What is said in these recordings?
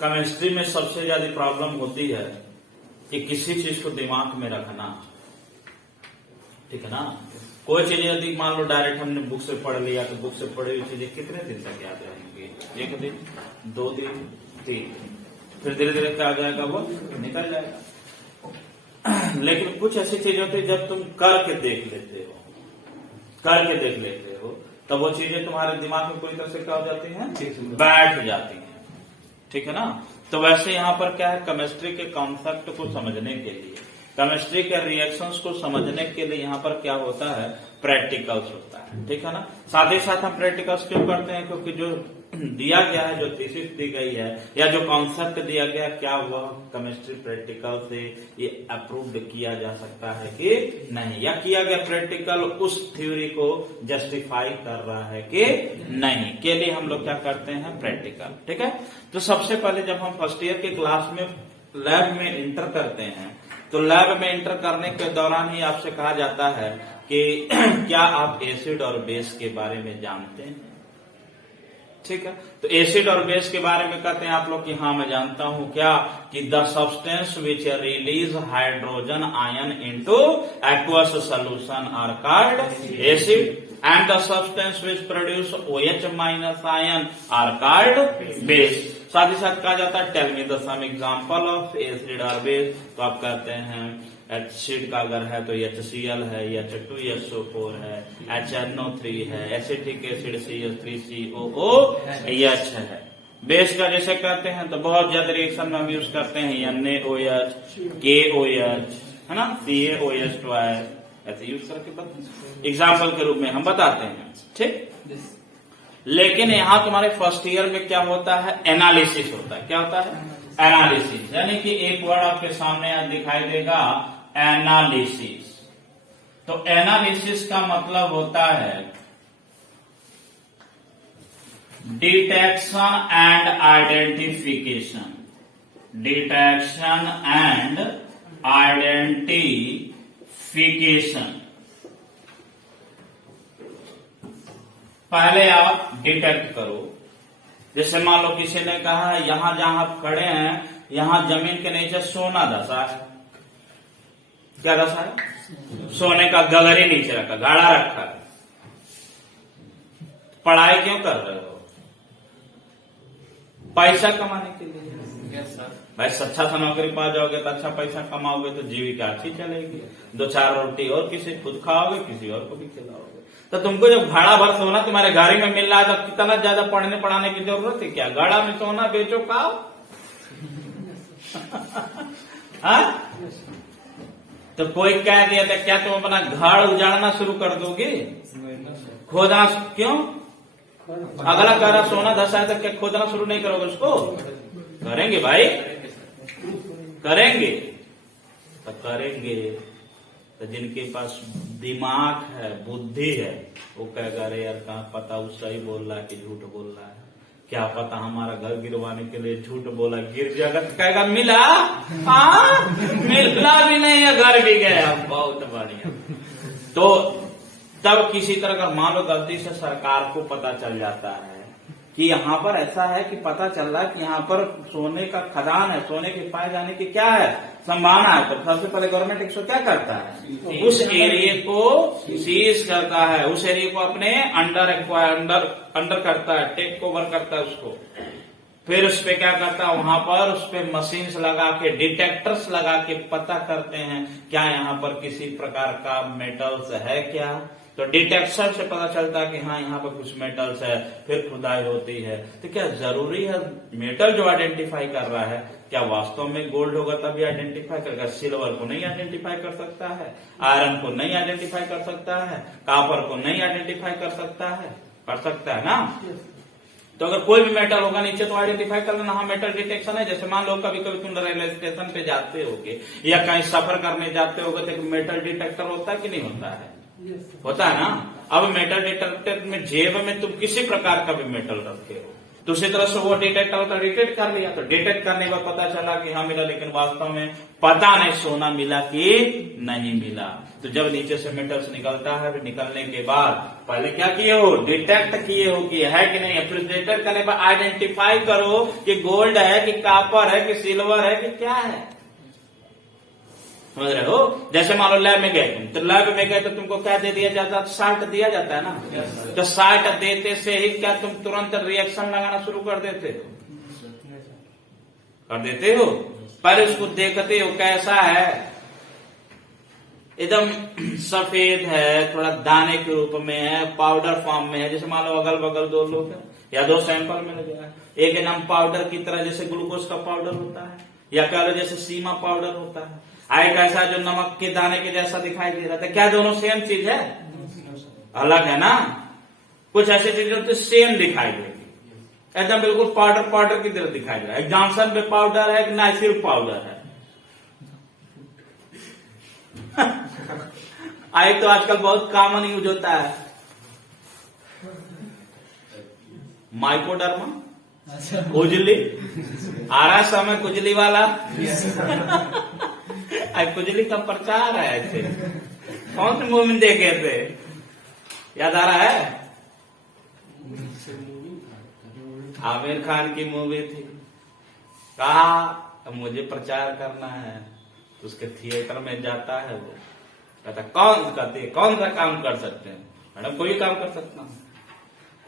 Chemistry में सबसे ज्यादा प्रॉब्लम होती है कि किसी चीज को दिमाग में रखना, ठीक है ना। कोई चीज यदि मान लो डायरेक्ट हमने बुक से पढ़ लिया तो बुक से पढ़ी हुई चीजें कितने दिन तक याद रहेंगी? 1 दिन, 2 दिन, 3, फिर धीरे धीरे क्या आ जाएगा, वो निकल जाएगा। लेकिन कुछ ऐसी चीजें होती है जब तुम करके देख लेते हो तब वो चीजें तुम्हारे दिमाग में पूरी तरह से क्या हो जाती हैं, बैठ जाती हैं, ठीक है ना। तो वैसे यहाँ पर क्या है, केमिस्ट्री के कॉन्सेप्ट को समझने के लिए, केमिस्ट्री के रिएक्शंस को समझने के लिए यहाँ पर क्या होता है, प्रैक्टिकल्स होता है, ठीक है ना। साथ ही साथ हम प्रैक्टिकल्स क्यों करते हैं, क्योंकि जो दिया गया है, जो थीसिस दी गई है या जो कॉन्सेप्ट दिया गया है, क्या वह केमिस्ट्री प्रैक्टिकल से ये अप्रूव्ड किया जा सकता है कि नहीं, या किया गया प्रैक्टिकल उस थ्योरी को जस्टिफाई कर रहा है कि नहीं, के लिए हम लोग क्या करते हैं, प्रैक्टिकल, ठीक है। तो सबसे पहले जब हम फर्स्ट ईयर के क्लास में लैब में इंटर करते हैं तो लैब में इंटर करने के दौरान ही आपसे कहा जाता है कि क्या आप एसिड और बेस के बारे में जानते हैं, ठीक है। तो एसिड और बेस के बारे में कहते हैं आप लोग कि हाँ मैं जानता हूं, क्या कि the substance which release hydrogen ion into aqueous solution are called acid and the substance which produce OH minus ion are called base. साथ ही साथ कहा जाता है tell me the some example of acid और बेस। तो आप कहते हैं एसिड का अगर है तो HCl है, H2SO4 है, HNO3 है, एसिटिक एसिड CH3COOH है। बेस का जैसे कहते हैं तो बहुत ज्यादा रिएक्शन में हम यूज करते हैं NaOH, KOH, है ना, CaOH2 ऐसे यूज करके एग्जाम्पल के रूप में हम बताते हैं, ठीक। लेकिन यहाँ तुम्हारे फर्स्ट ईयर में क्या होता है, एनालिसिस होता है। क्या होता है, एनालिसिस, यानी कि एक वर्ड आपके सामने दिखाई देगा, एनालिसिस। तो एनालिसिस का मतलब होता है detection and identification, detection and identification. पहले आप डिटेक्ट करो, जैसे मान लो किसी ने कहा यहां जहां आप खड़े हैं यहां जमीन के नीचे सोना धसा है। क्या धसा है, सोने का गगरी नीचे रखा, गाड़ा रखा है। पढ़ाई क्यों कर रहे हो, पैसा कमाने के लिए। Yes sir. भाई अच्छा सा नौकरी पा जाओगे तो अच्छा पैसा कमाओगे तो जीविका अच्छी चलेगी, 2-4 रोटी और किसी खुद खाओगे, किसी और को भी खिलाओगे। तो तुमको जब भाड़ा भर सोना तुम्हारे गाड़ी में मिल रहा है तो कितना ज्यादा पढ़ने पढ़ाने की जरूरत है क्या, गाड़ा में सोना बेचो खाओ। हाँ? तो कोई कह दिया था क्या तुम अपना घर उजाड़ना शुरू कर दोगे, खोदना क्यों? अगला कह रहा सोना धसा है तो क्या खोदना शुरू नहीं करोगे उसको? करेंगे भाई, करेंगे तो करेंगे। तो जिनके पास दिमाग है, बुद्धि है, वो कहेगा अरे यार कहाँ पता वो सही बोल रहा है कि झूठ बोल रहा है, क्या पता हमारा घर गिरवाने के लिए झूठ बोला, गिर जाएगा तो कहेगा मिला, हाँ मिला भी नहीं है, घर भी गया, बहुत बढ़िया। तो तब किसी तरह का मान लो गलती से सरकार को पता चल जाता है कि यहाँ पर ऐसा है कि पता चल रहा है कि यहाँ पर सोने का खदान है, सोने के पाए जाने की क्या है संभावना है, तो सबसे पहले गवर्नमेंट इसको क्या करता है, उस एरिया को सीज करता है, उस एरिया को अपने अंडर करता है, टेक ओवर करता है उसको। फिर उस पे क्या करता है, वहां पर उस पे मशीन्स लगा के, डिटेक्टर्स लगा के पता करते हैं क्या यहाँ पर किसी प्रकार का मेटल्स है क्या। तो डिटेक्शन से पता चलता है कि हाँ यहाँ पर कुछ मेटल्स है, फिर खुदाई होती है। तो क्या जरूरी है मेटल जो आइडेंटिफाई कर रहा है क्या वास्तव में गोल्ड होगा तभी आइडेंटिफाई करेगा? सिल्वर को नहीं आइडेंटिफाई कर सकता है, आयरन को नहीं आइडेंटिफाई कर सकता है, कापर को नहीं आइडेंटिफाई कर सकता है, कर सकता है ना। तो अगर कोई भी मेटल होगा नीचे तो आइडेंटिफाई कर लेना, हाँ मेटल डिटेक्शन है। जैसे मान लो कभी कभी तुम रेलवे स्टेशन पे जाते होगे या कहीं सफर करने जाते होगे तो मेटल डिटेक्टर होता है कि नहीं होता है? होता है ना। अब मेटल डिटेक्टर में जेब में तुम किसी प्रकार का भी मेटल रखे हो, तो उसी तरह से वो डिटेक्ट होता डिटेक्ट कर लिया, तो डिटेक्ट करने के बाद पता चला कि हाँ मिला, लेकिन वास्तव में पता नहीं सोना मिला कि नहीं मिला। तो जब नीचे से मेटल्स निकलता है, फिर निकलने के बाद पहले क्या किए हो, डिटेक्ट किए हो कि है कि नहीं है, फिर डिटेक्ट करने पर आइडेंटिफाई करो कि गोल्ड है कि कॉपर है कि सिल्वर है कि क्या है। समझ रहे हो? जैसे मान लो लैब में गए तुम, तो लैब में गए तो तुमको क्या दे दिया जाता है, साल्ट दिया जाता है ना। तो साल्ट देते से ही क्या तुम तुरंत रिएक्शन लगाना शुरू कर देते हो? पहले उसको देखते हो कैसा है, एकदम सफेद है, थोड़ा दाने के रूप में है, पाउडर फॉर्म में है। जैसे मान लो अगल बगल दो लोग हैं या दो सैंपल में लगे हैं, एक एकदम पाउडर की तरह जैसे ग्लूकोज का पाउडर होता है, या कह लो जैसे सीमा पाउडर होता है, एक ऐसा जो नमक के दाने के जैसा दिखाई दे रहा था। क्या दोनों सेम चीज है? अलग है ना। कुछ ऐसी चीजें होती सेम दिखाई देगी, एकदम बिल्कुल पाउडर की तरह दिखाई दे रहा है। एक जॉनसन पे पाउडर है, एक नाइसिल पाउडर है। आई तो आजकल बहुत कॉमन यूज होता है माइकोडर्मा, खुजली आ रहा समय, खुजली वाला खुजली का प्रचार है। ऐसे कौन सी मूवी देखे थे, याद आ रहा है? आमिर खान की मूवी थी। कहा मुझे प्रचार करना है, तो उसके थिएटर में जाता है, वो कहता कौन सा काम कर सकते हैं? मैडम कोई काम कर सकता हूं।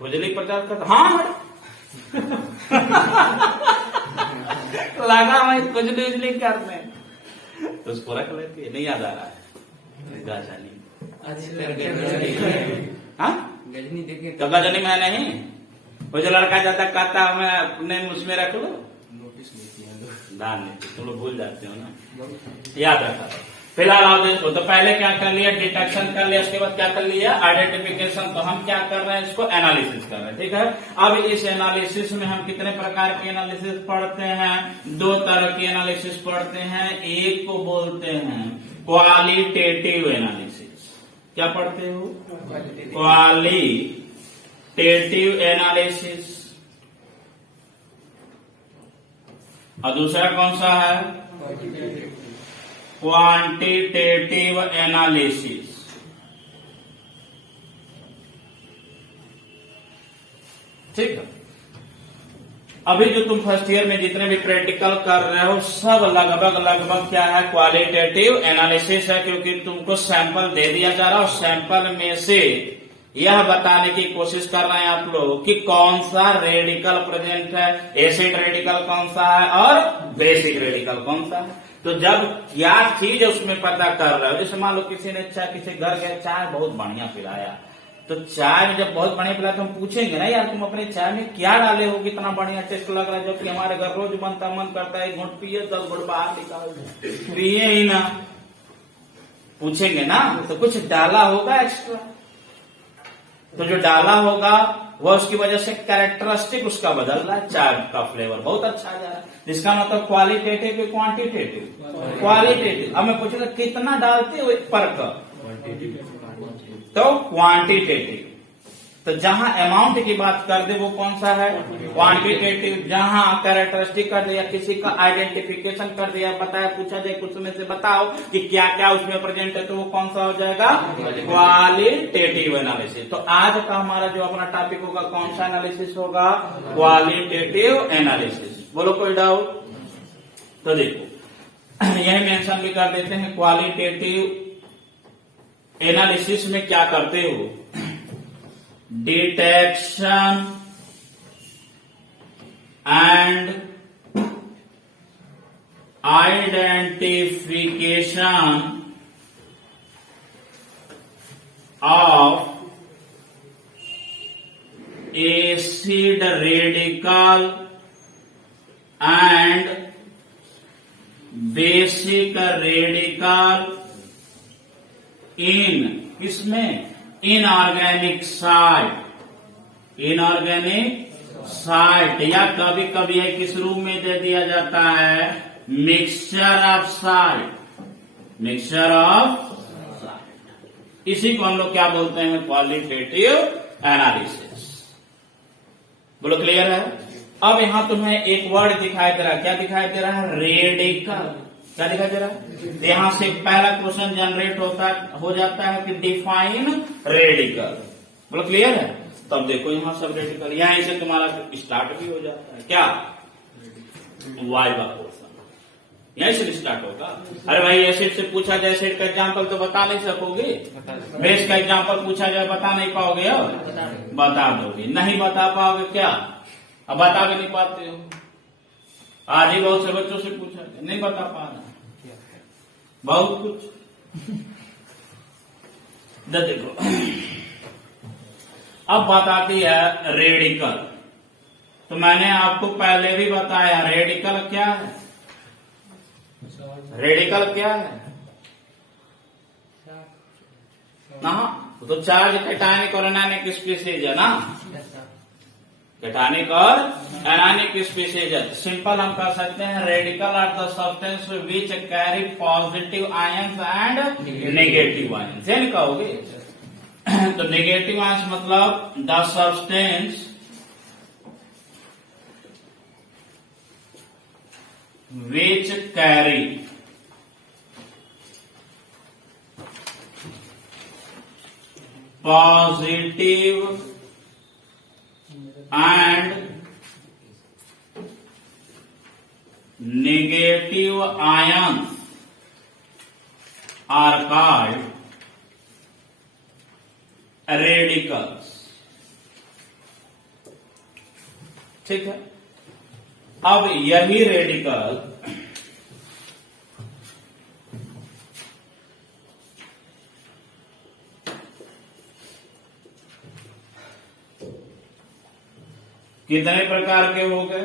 खुजली प्रचार करता, हाँ मैडम। लगा मैं खुजली करने, तो उसको रख लेती है। नहीं याद आ रहा है? गजनी देखे तो गजनी में नहीं, वो जो लड़का जाता कहता मैं अपने उसमें रख लो, नोटिस लेती है दान लेती, तुम लोग भूल जाते हो ना, याद रखा। फिलहाल आप देखो, तो पहले क्या कर लिया, डिटेक्शन कर लिया, उसके बाद क्या कर लिया, आइडेंटिफिकेशन। तो हम क्या कर रहे हैं, इसको एनालिसिस कर रहे हैं, ठीक है। अब इस एनालिसिस में हम कितने प्रकार के एनालिसिस पढ़ते हैं? दो तरह की एनालिसिस पढ़ते हैं। एक को बोलते हैं क्वालिटेटिव एनालिसिस। क्या पढ़ते हो? Qualitative analysis. और दूसरा कौन सा है? Quantitative analysis. ठीक है। अभी जो तुम फर्स्ट ईयर में जितने भी प्रैक्टिकल कर रहे हो, सब लगभग क्या है, क्वालिटेटिव एनालिसिस है, क्योंकि तुमको सैंपल दे दिया जा रहा है और सैंपल में से यह बताने की कोशिश कर रहे हैं आप लोग कि कौन सा रेडिकल प्रेजेंट है, एसिड रेडिकल कौन सा है और बेसिक रेडिकल कौन सा है। तो जब क्या चीज उसमें पता कर रहे हो, जैसे मान लो किसी ने किसी घर गए, चाय बहुत बढ़िया पिलाया, तो चाय में जब बहुत बढ़िया पिलाया तो हम पूछेंगे ना, यार तुम अपने चाय में क्या डाले हो, कितना बढ़िया टेस्ट लग रहा है, जबकि हमारे घर रोज बनता, मन करता है घुट पिए 10 घुट बाहर निकाल पिए ही ना, पूछेंगे ना। तो कुछ डाला होगा एक्स्ट्रा, तो जो डाला होगा वह उसकी वजह से कैरेक्टरिस्टिक उसका बदल रहा है, चाय का फ्लेवर बहुत अच्छा आ जा रहा है। जिसका मतलब क्वालिटेटिव या क्वांटिटेटिव? क्वालिटेटिव। अब मैं पूछूंगा कितना डालते हो एक पर कप, तो क्वांटिटेटिव। तो जहां अमाउंट की बात कर दे वो कौन सा है? क्वांटिटेटिव। जहां कैरेक्टरिस्टिक कर दिया, किसी का आइडेंटिफिकेशन कर दिया, बताया, पूछा जाए कुछ में से बताओ कि क्या क्या उसमें प्रेजेंट है, तो वो कौन सा हो जाएगा? Qualitative analysis. तो आज का हमारा जो अपना टॉपिक होगा, कौन सा एनालिसिस होगा? Qualitative analysis. बोलो कोई डाउट? तो देखो यही मेंशन भी कर देते हैं, क्वालिटेटिव एनालिसिस में क्या करते हो? Detection and identification of acid radical and basic radical in, किसमें? Inorganic site. इनऑर्गेनिक साइट, या कभी कभी है किस रूप में दे दिया जाता है? Mixture of site. Mixture of site, इसी को हम लोग क्या बोलते हैं? Qualitative analysis. बोलो क्लियर है। अब यहां तुम्हें एक वर्ड दिखाई दे रहा है, क्या दिखाई दे रहा है? रेडिकल। क्या दिखाई दे रहा है? तो यहां से पहला क्वेश्चन जनरेट हो जाता है कि डिफाइन रेडिकल। बोलो क्लियर है। तब देखो यहां सब रेडिकल, यहां से तुम्हारा स्टार्ट भी हो जाता है। क्या? वाइवा पोर्शन यहीं से स्टार्ट होगा। अरे भाई एसिड से पूछा जाए एसिड का एग्जाम्पल तो बता नहीं सकोगे, बेस का एग्जाम्पल पूछा जाए बता नहीं पाओगे, अब बता दोगे, नहीं बता पाओगे क्या? अब बता भी नहीं पाते हो। आज ही बहुत से बच्चों से पूछा जाए नहीं बता पा रहा बहुत कुछ। देखो अब बताती है रेडिकल। तो मैंने आपको पहले भी बताया रेडिकल क्या है। रेडिकल क्या है ना? तो चार्ज कैटायनिक और एनायनिक स्पीसीज है ना। कैटायनिक और एनायनिक स्पीसीज है। सिंपल हम कह सकते हैं radical are the substance which carry positive ions and negative ions. ये नहीं कहोगे तो नेगेटिव आयंस मतलब the substance which carry positive and negative ions are called radicals। ठीक है। अब यही रेडिकल कितने प्रकार के हो गए?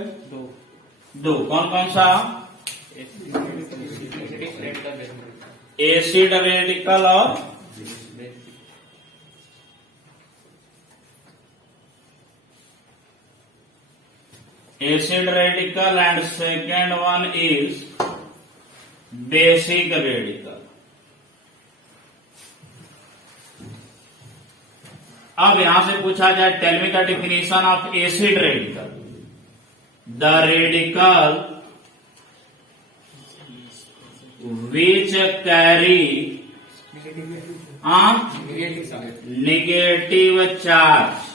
दो। कौन कौन सा? एसिड रेडिकल और acid radical and second one is basic radical. अब यहां से पूछा जाए tell me the definition of acid radical. The radical which carry negative charge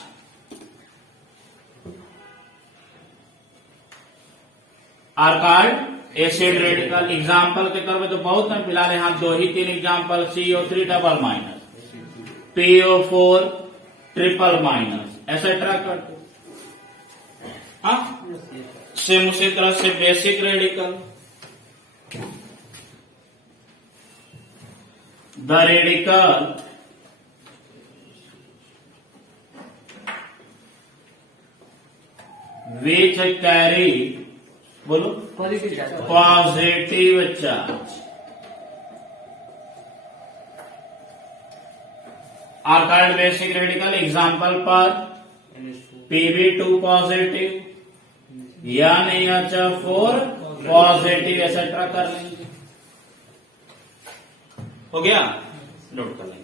are called acid radical. Example के तौर पर तो बहुत है, फिलहाल यहां 2 ही 3 example. CO3 double minus, PO4 triple minus, etcetera करते। हाँ सेम उसी तरह से basic radical. The radical which carry बोलो positive charge are called basic radical. Example पर Pb2 पॉजिटिव या NH4 पॉजिटिव एसेट्रा कर लेंगे। हो गया, नोट कर लेंगे।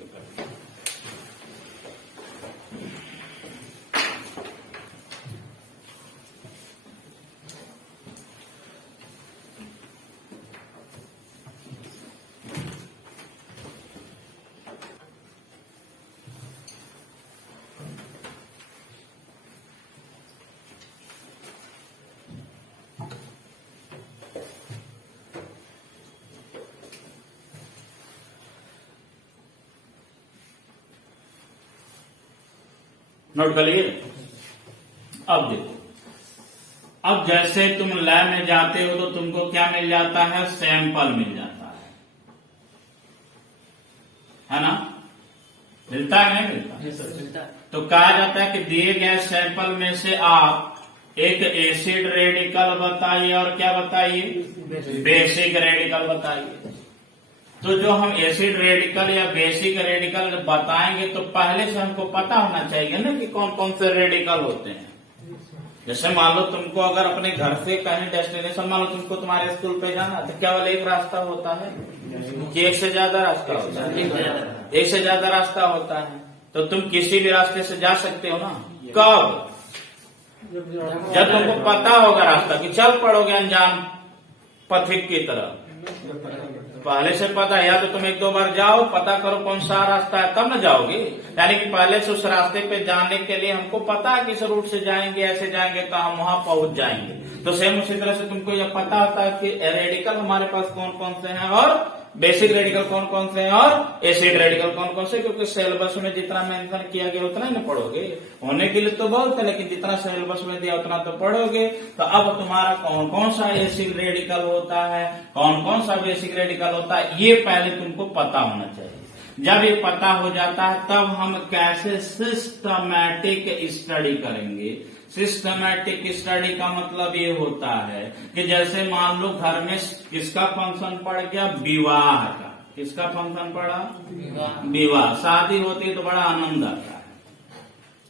नोट कर लिए। अब देखो, अब जैसे तुम लैब में जाते हो तो तुमको क्या मिल जाता है? सैंपल मिल जाता है ना? मिलता है नहीं मिलता? तो कहा जाता है कि दिए गए सैंपल में से आप एक एसिड रेडिकल बताइए और क्या बताइए? बेसिक रेडिकल बताइए। तो जो हम एसिड रेडिकल या बेसिक रेडिकल बताएंगे तो पहले से हमको पता होना चाहिए ना कि कौन कौन से रेडिकल होते हैं। जैसे मान लो तुमको अगर अपने घर से कहीं डेस्टिनेशन, मान लो तुमको तुम्हारे स्कूल पे जाना, तो केवल एक रास्ता होता है कि एक से ज्यादा रास्ता होता है? एक से ज्यादा रास्ता होता है। तो तुम किसी भी रास्ते से जा सकते हो ना। कब? जब तुमको पता होगा रास्ता कि चल पड़ोगे अनजान पथिक की तरह, पहले से पता है, या तो तुम एक दो बार जाओ, पता करो कौन सा रास्ता है, तब न जाओगे। यानी कि पहले से उस रास्ते पे जाने के लिए हमको पता है कि इस रूट से जाएंगे, ऐसे जाएंगे तो हम वहां पहुंच जाएंगे। तो सेम उसी तरह से तुमको यह पता होता है कि रेडिकल हमारे पास कौन कौन से हैं और बेसिक रेडिकल कौन कौन से हैं और एसिड रेडिकल कौन कौन से, क्योंकि सिलेबस में जितना मेंशन किया गया उतना ही ना पढ़ोगे। होने के लिए तो बहुत है, लेकिन जितना सिलेबस में दिया उतना तो पढ़ोगे। तो अब तुम्हारा कौन कौन सा एसिड रेडिकल होता है, कौन कौन सा बेसिक रेडिकल होता है, ये पहले तुमको पता होना चाहिए। जब ये पता हो जाता है तब हम कैसे सिस्टमैटिक स्टडी करेंगे। सिस्टमैटिक स्टडी का मतलब ये होता है कि जैसे मान लो घर में किसका फंक्शन पड़ गया, विवाह का। किसका फंक्शन पड़ा, विवाह। शादी होती है तो बड़ा आनंद आता है।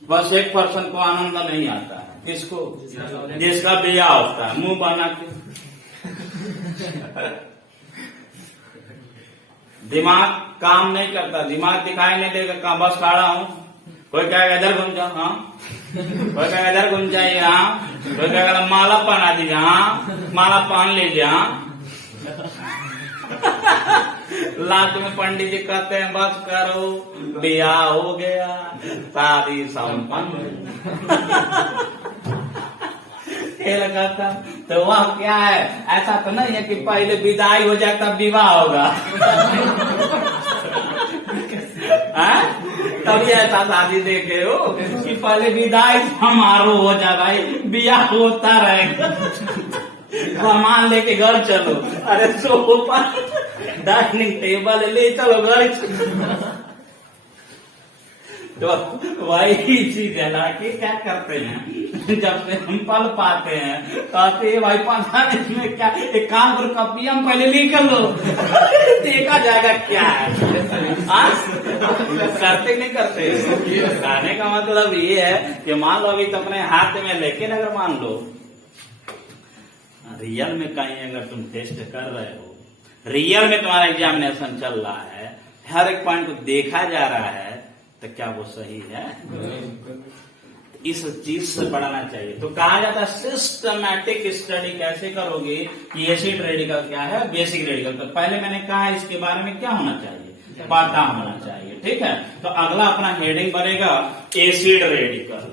बस एक पर्सन को आनंद नहीं आता है, किसको, जिसका विवाह होता है, मुंह बना के। दिमाग काम नहीं करता, दिमाग दिखाई नहीं देगा, काम बस खड़ा हूं। कोई कहेगा इधर घूम जाओ, हाँ। कोई कहेगा इधर घूम जाइए, हाँ। कोई कहेगा माला पहना दीजिए, हाँ, माला पहन लीजिए, हाँ। लास्ट में पंडित जी कहते हैं बस करो, ब्याह हो गया, शादी संपन्न। लगाता तो वह क्या है, ऐसा तो नहीं है कि पहले विदाई हो जाए तब विवाह होगा। तभी ऐसा शादी देखे हो कि पहले विदाई समारोह हो जाए, भाई ब्याह होता रहेगा। सामान लेके घर चलो, अरे सोफा डाइनिंग टेबल ले चलो घर। तो वही चीज है ना कि क्या करते हैं, जब से हम पल पाते हैं कहते हैं भाई पता नहीं इसमें क्या, एक काम करो कॉपी हम पहले लिख लो, देखा जाएगा क्या है। करते नहीं करते। कहने का मतलब ये है कि मान लो अभी तो अपने हाथ में, लेकिन अगर मान लो रियल में कहीं अगर तुम टेस्ट कर रहे हो, रियल में तुम्हारा एग्जामिनेशन चल रहा है, हर एक पॉइंट को देखा जा रहा है, तो क्या वो सही है? इस चीज से पढ़ना चाहिए। तो कहा जाता है सिस्टमैटिक स्टडी कैसे करोगे कि एसिड रेडिकल क्या है, बेसिक रेडिकल। तो पहले मैंने कहा इसके बारे में क्या होना चाहिए, पता होना चाहिए, ठीक है। तो अगला अपना हेडिंग बनेगा acid radical.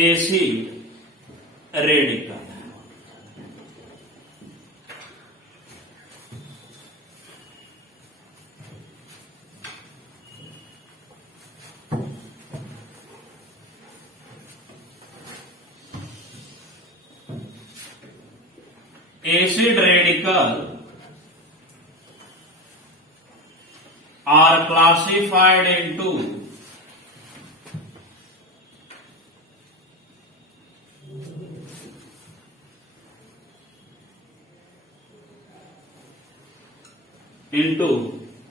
Acid radical acid radical are classified into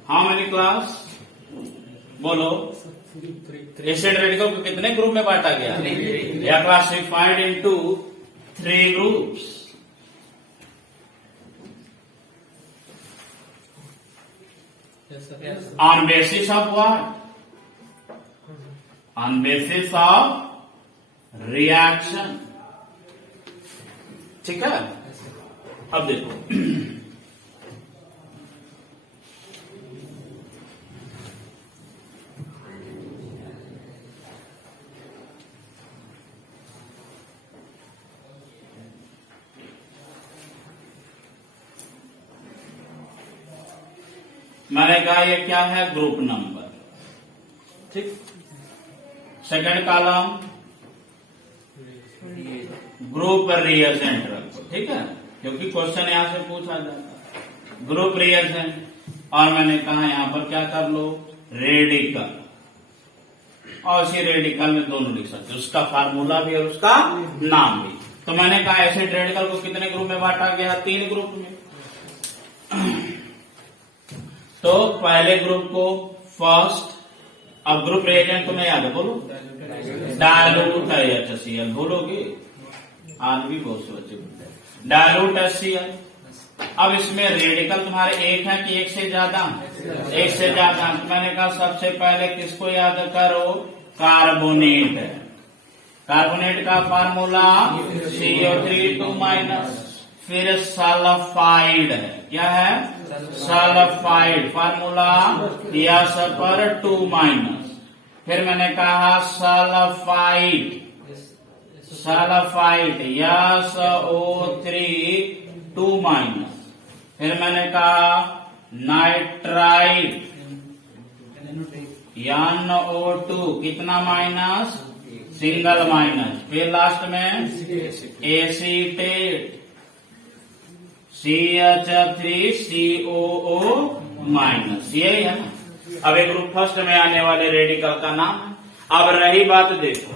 how many class? बोलो, एसिड रेडिकल को कितने ग्रुप में बांटा गया? या classified into 3 groups. On basis of what? On basis of reaction। ठीक है। अब देखो, मैंने कहा ये क्या है, ग्रुप नंबर, ठीक। सेकंड कॉलम ग्रुप रिएजेंट रखो, ठीक है, क्योंकि क्वेश्चन यहां से पूछा जाता है। ग्रुप रिएजेंट, और मैंने कहा यहां पर क्या कर लो, रेडिकल। और इसी रेडिकल में दोनों लिख सकते हो, उसका फार्मूला भी और उसका नाम भी। तो मैंने कहा एसिड रेडिकल को कितने ग्रुप में बांटा गया, 3 ग्रुप में। तो पहले ग्रुप को फर्स्ट, अब ग्रुप रिएजेंट तुम्हें याद है, बोलो, डायलूट HCl, बोलोगे, आज भी बहुत से बच्चे बोलते हैं डायलूट HCl, अब इसमें रेडिकल तुम्हारे एक है कि एक से ज्यादा? एक से ज्यादा। मैंने कहा सबसे पहले किसको याद करो? कार्बोनेट। कार्बोनेट का फार्मूला CO3 फिर सल्फाइड है, क्या है? सल्फाइड, फार्मूला यस पर 2-। फिर मैंने कहा सल्फाइड, सल्फाइड SO3 2-। फिर मैंने कहा नाइट्राइड NO2 कितना माइनस? Single minus. फिर लास्ट में एसीटेट CH3COO-। यही है ना। अब एक ग्रुप फर्स्ट में आने वाले रेडिकल का नाम है। अब रही बात, देखो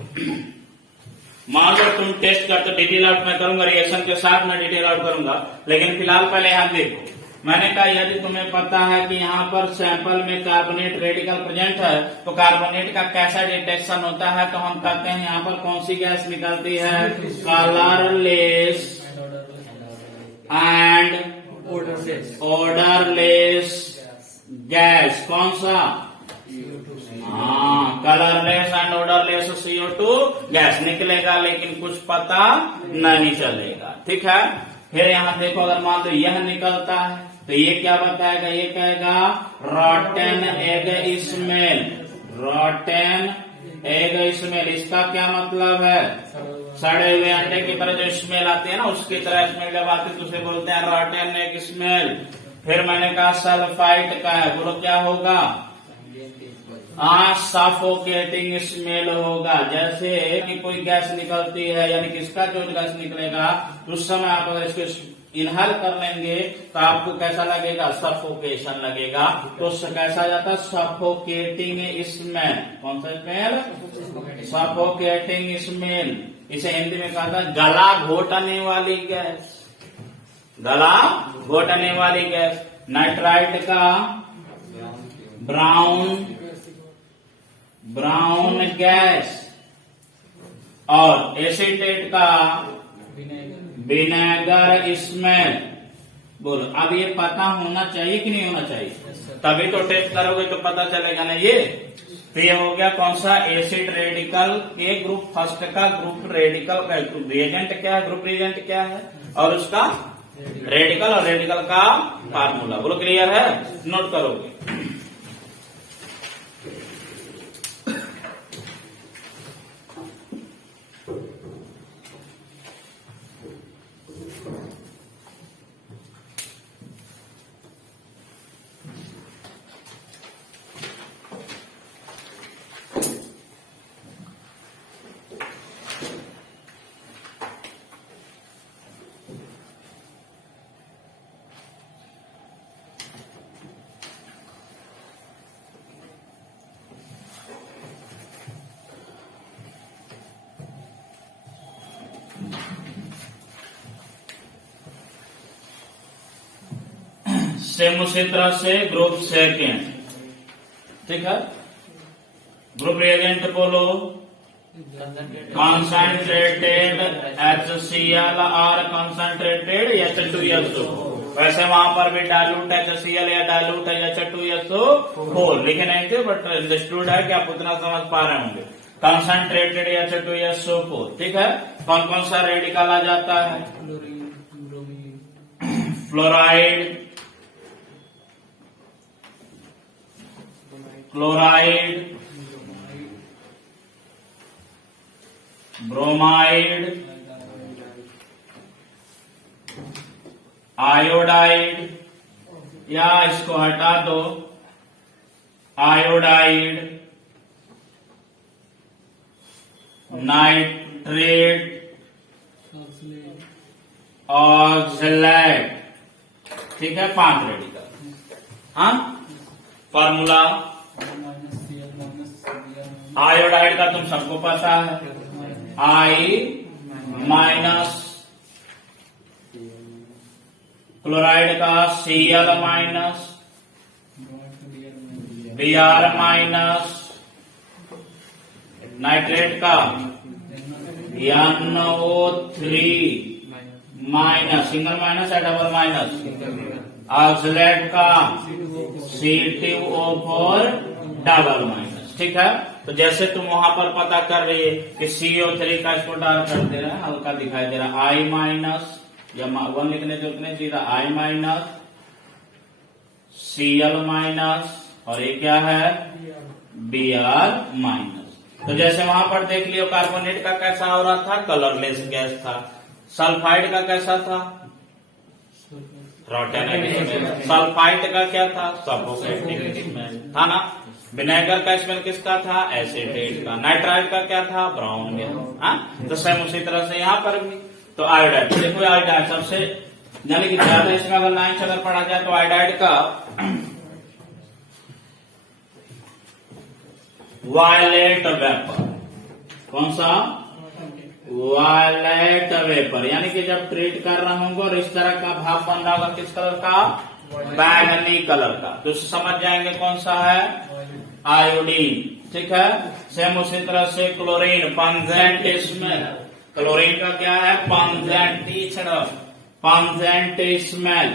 मान लो तुम टेस्ट कर, तो डिटेल आउट मैं करूंगा, रिएक्शन के साथ मैं डिटेल आउट करूंगा, लेकिन फिलहाल पहले यहाँ देखो। मैंने कहा यदि तुम्हें पता है कि यहाँ पर सैंपल में कार्बोनेट रेडिकल प्रेजेंट है, तो कार्बोनेट का कैसा डिटेक्शन होता है? तो हम कहते हैं यहाँ पर कौन सी गैस निकलती है? Colourless and odourless gas. कौन सा? हाँ, colourless and odourless CO2 gas निकलेगा, लेकिन कुछ पता नहीं चलेगा। ठीक है। फिर यहाँ देखो, अगर मान लो यह निकलता है तो ये क्या बताएगा? ये कहेगा रॉटन एग स्मेल। रॉटन एग स्मेल, इसका क्या मतलब है? सड़े हुए अंडे की तरह जो स्मेल आती है ना, उसकी तरह स्मेल जब आती है तो उसे बोलते हैं रॉटन एग स्मेल। फिर मैंने कहा सल्फाइड का है, बोलो क्या होगा? सफोकेटिंग स्मेल होगा। जैसे कि कोई गैस निकलती है, यानी किसका जो गैस निकलेगा, उस समय आप अगर इसको इनहेल कर लेंगे तो आपको कैसा लगेगा? सफोकेशन लगेगा। तो कैसा जाता है? Suffocating smell. कौन सा स्मेल? Suffocating smell. इसे हिंदी में कहा था गला घोटने वाली गैस। गला घोटने वाली गैस। नाइट्राइड का ब्राउन गैस, और एसीटेट का विनेगर स्मेल। बोलो, अब ये पता होना चाहिए कि नहीं होना चाहिए? तभी तो टेस्ट करोगे तो पता चलेगा ना ये। तो ये हो गया कौन सा? एसिड रेडिकल के ग्रुप फर्स्ट का ग्रुप रेडिकल का रिएजेंट क्या है? ग्रुप रिएजेंट क्या है? और उसका रेडिकल, और रेडिकल का फार्मूला। बोलो क्लियर है? नोट करोगे। सेम उसी तरह से ग्रुप सेकेंड। ठीक है। ग्रुप रिएजेंट बोलो। कॉन्सेंट्रेटेड HCl और कॉन्सेंट्रेटेड H2SO। वैसे वहां पर भी डायलूट HCl या डायलूट H2SO4 लिखे नहीं थे, बट अंडरस्टूड है कि आप उतना समझ पा रहे होंगे। Concentrated H2SO4। ठीक है। कौन कौन सा रेडिकल आ जाता है? फ्लोराइड, क्लोराइड, ब्रोमाइड, आयोडाइड, या इसको हटा दो, आयोडाइड, नाइट्रेट, ऑक्सलेट। ठीक है। 5 रेडिकल। हाँ, फॉर्मूला आयोडाइड का तुम सबको पता है, I-, क्लोराइड का Cl-, Br-, नाइट्रेट का NO3-, माइनस, सिंगल माइनस या डबल माइनस, ऑक्सलेट का C2O4 डबल माइनस। ठीक है, तो जैसे तुम वहां पर पता कर रही है कि CO3 का इसको डार्क कर दे रहा है, हल्का दिखाई दे रहा है, I माइनस या 1 लिखने जो उतने सीधा I माइनस Cl माइनस और ये क्या है Br माइनस। तो जैसे वहां पर देख लियो कार्बोनेट का कैसा हो रहा था, कलरलेस गैस था। सल्फाइड का कैसा था, रॉटन। सल्फाइड का क्या था, सफोकेटिंग स्मेल था ना। विनेगर का स्मेल किसका था, एसिडेट का। नाइट्राइड का क्या था, ब्राउन गैस। तो सेम उसी तरह से यहाँ पर भी। तो आयोडाइड, देखो आयोडाइड सबसे यानी कि ज्यादा इसमें अगर लाइन से अगर पढ़ा जाए तो आयोडाइड का वायलेट वेपर, कौन सा, वायलेट वेपर, यानी कि जब ट्रीट कर रहा हूँ और इस तरह का भाप बन रहा होगा किस कलर का, बैगनी कलर का, तो समझ जाएंगे कौन सा है, आयोडीन। ठीक है, सेम उसी तरह से क्लोरीन, पंजेंट स्मेल, क्लोरीन का क्या है, पंजेंट स्मेल।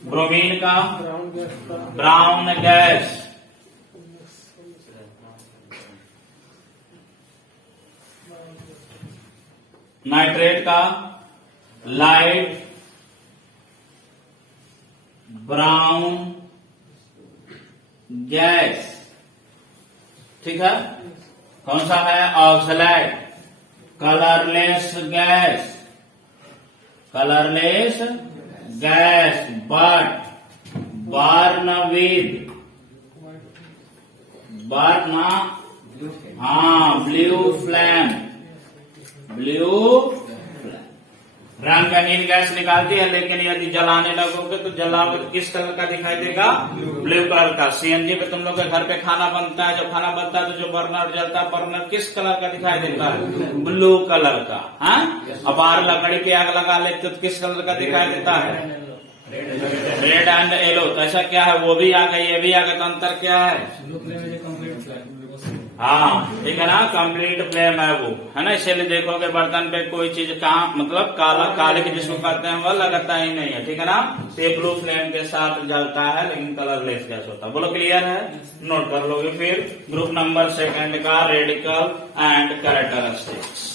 ब्रोमीन का ब्राउन गैस, नाइट्रेट का लाइट ब्राउन गैस। ठीक है, कौन सा है, oxalate, colourless gas, colourless gas, but burn with, burn, हाँ, ब्लू फ्लैम, ब्लू रंग का नील गैस निकालती है, लेकिन यदि जलाने लगोगे तो जलाओगे तो किस कलर का दिखाई देगा, ब्लू कलर का। सीएनजी पे तुम लोग के घर पे खाना बनता है, जब खाना बनता है तो जो बर्नर जलता है, बर्नर किस कलर का दिखाई देता है, ब्लू कलर का। हाँ, अब बाहर लकड़ी पे आग लगा लेते तो किस कलर का दिखाई देता है, रेड एंड येलो। तो ऐसा क्या है, वो भी आ गई ये भी आ गया, तो अंतर क्या है, हाँ ठीक है ना, कंप्लीट फ्लेम है वो, है ना। इसीलिए देखोगे बर्तन पे कोई चीज कहाँ मतलब काला, काले के जिसको कहते हैं वह लगता ही नहीं है। ठीक है ना, ये ब्लू फ्लेम के साथ जलता है लेकिन कलरलेस गैस होता है। बोलो क्लियर है, नोट कर लोगे। फिर ग्रुप नंबर 2 का रेडिकल एंड कैरेक्टरिस्टिक्स।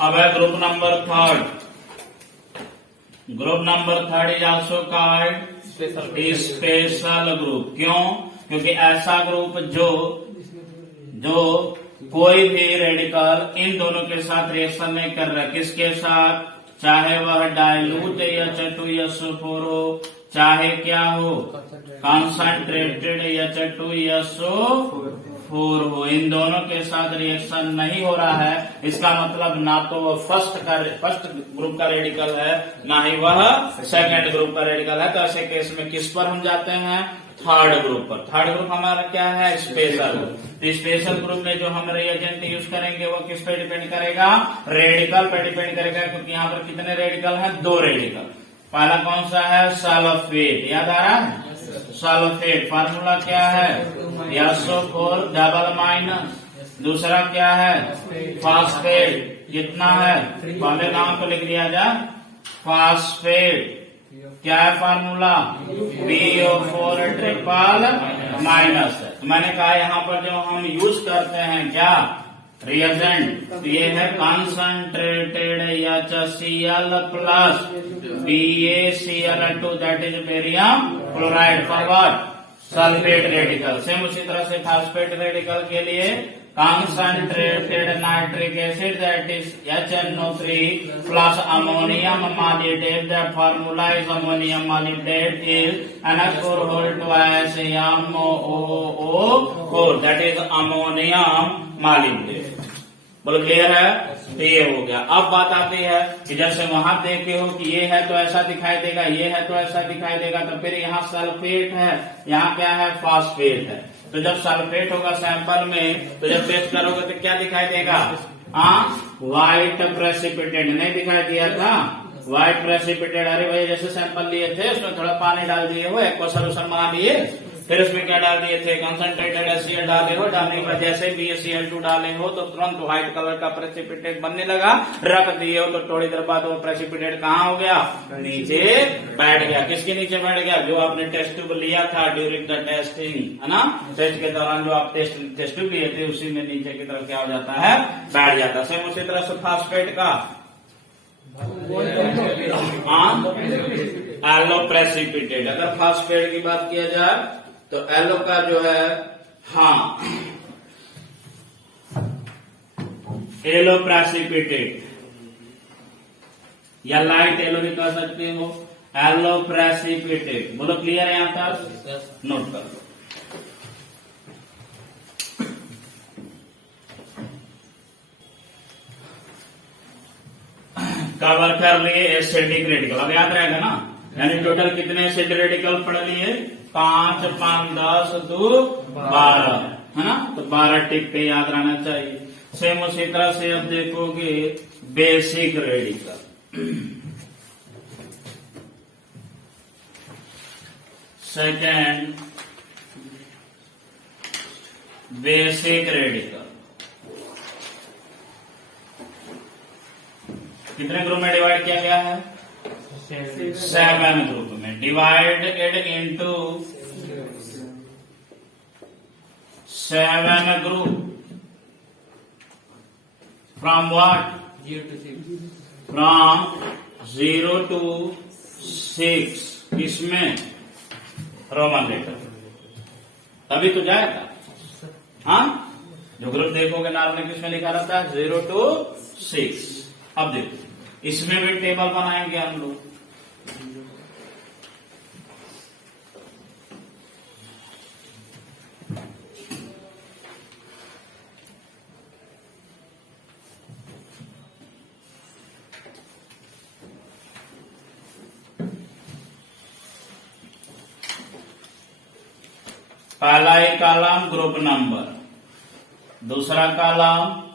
अब है group number 3। Group number 3 is also called special group. क्यों, क्योंकि ऐसा ग्रुप जो कोई भी रेडिकल इन दोनों के साथ रिएक्शन नहीं कर रहा है। किसके साथ, चाहे वह डाइल्यूट H2SO4 हो, चाहे क्या हो कॉन्सनट्रेटेड H2SO4 हो, इन दोनों के साथ रिएक्शन नहीं हो रहा है। इसका मतलब ना तो वह फर्स्ट ग्रुप का रेडिकल है, ना ही वह सेकंड ग्रुप का रेडिकल है। तो ऐसे केस में किस पर हम जाते हैं, थर्ड ग्रुप पर। थर्ड ग्रुप हमारा क्या है, स्पेशल ग्रुप। तो स्पेशल ग्रुप में जो हम रिएजेंट यूज करेंगे वो किस पे डिपेंड करेगा, रेडिकल पे डिपेंड करेगा। क्योंकि यहाँ पर कितने रेडिकल हैं, 2 रेडिकल। पहला कौन सा है, सल्फेट, याद आ रहा है, सल्फेट फार्मूला क्या है, SO4 डबल माइनस। दूसरा क्या है, फास्फेट, कितना है, पहले नाम को लिख लिया जाए, फास्फेट क्या है फार्मूला, BO4 ट्रिपल माइनस। मैंने कहा यहाँ पर जो हम यूज करते हैं क्या रिएजेंट, तो ये है concentrated HCl plus BaCl2 that is barium chloride for what, sulphate radical. Same उसी तरह से फास्फेट रेडिकल के लिए concentrated nitric acid, that is HNO3 plus ammonium malate. The formula is ammonium malate is NH4 whole twice MOO, that is ammonium malate. बोलो clear है? तो ये हो गया। अब बात आती है कि जैसे वहां देखे हो कि ये है तो ऐसा दिखाई देगा, ये है तो ऐसा दिखाई देगा, तो फिर यहाँ सल्फेट है, यहाँ क्या है? फास्फेट है। तो जब सल्फेट होगा सैंपल में, तो जब टेस्ट करोगे तो क्या दिखाई देगा? व्हाइट प्रेसिपिटेट नहीं दिखाई दिया था? White precipitate. अरे भाई जैसे सैंपल लिए थे उसमें थोड़ा पानी डाल दिए हो, एक्वा सोल्यूशन बना दिए, फिर उसमें क्या डाल दिए थे? कंसंट्रेटेड HCl डाले हो, डालने के बाद जैसे BaCl2 डाले हो तो तुरंत व्हाइट कलर का प्रेसिपिटेट बनने लगा, रख दिए हो तो थोड़ी देर बाद वो प्रेसिपिटेट कहाँ हो गया? नीचे बैठ गया। किसके नीचे बैठ गया? जो आपने टेस्ट ट्यूब लिया था ड्यूरिंग द टेस्टिंग, है ना? टेस्ट के दौरान जो आप टेस्ट ट्यूब लिए थे उसी में नीचे की तरफ क्या हो जाता है? बैठ जाता है। सेम उसी तरह से फास्फेट का एलो प्रेसिपिटेट। अगर फास्फेट की बात किया जाए तो एलो का जो है, एलो प्रेसिपिटेट या लाइट एलो भी कह सकते हो, एलो प्रेसिपिटेट। बोलो क्लियर है यहां तक? नोट कर लो। कवर कर लिए एसिडिक रेडिकल। अब याद रहेगा ना, यानी टोटल कितने एसिड रेडिकल पढ़ लिए? 5, 5, 10, 2, 12, है ना? तो 12 टिक पे याद रहना चाहिए। सेम उसी तरह से अब देखोगे basic radical. Second basic radical कितने ग्रुप में डिवाइड किया गया है? 7 ग्रुप में divided into 7 group. From what? From 0 to 6। किसमें? Roman letter. तभी तो जाएगा। हाँ, जो ग्रुप देखोगे नाम में किसमें लिखा रहता है? 0 to 6। अब देखो इसमें भी टेबल बनाएंगे हम लोग। पहला ही कॉलम ग्रुप नंबर, दूसरा कॉलम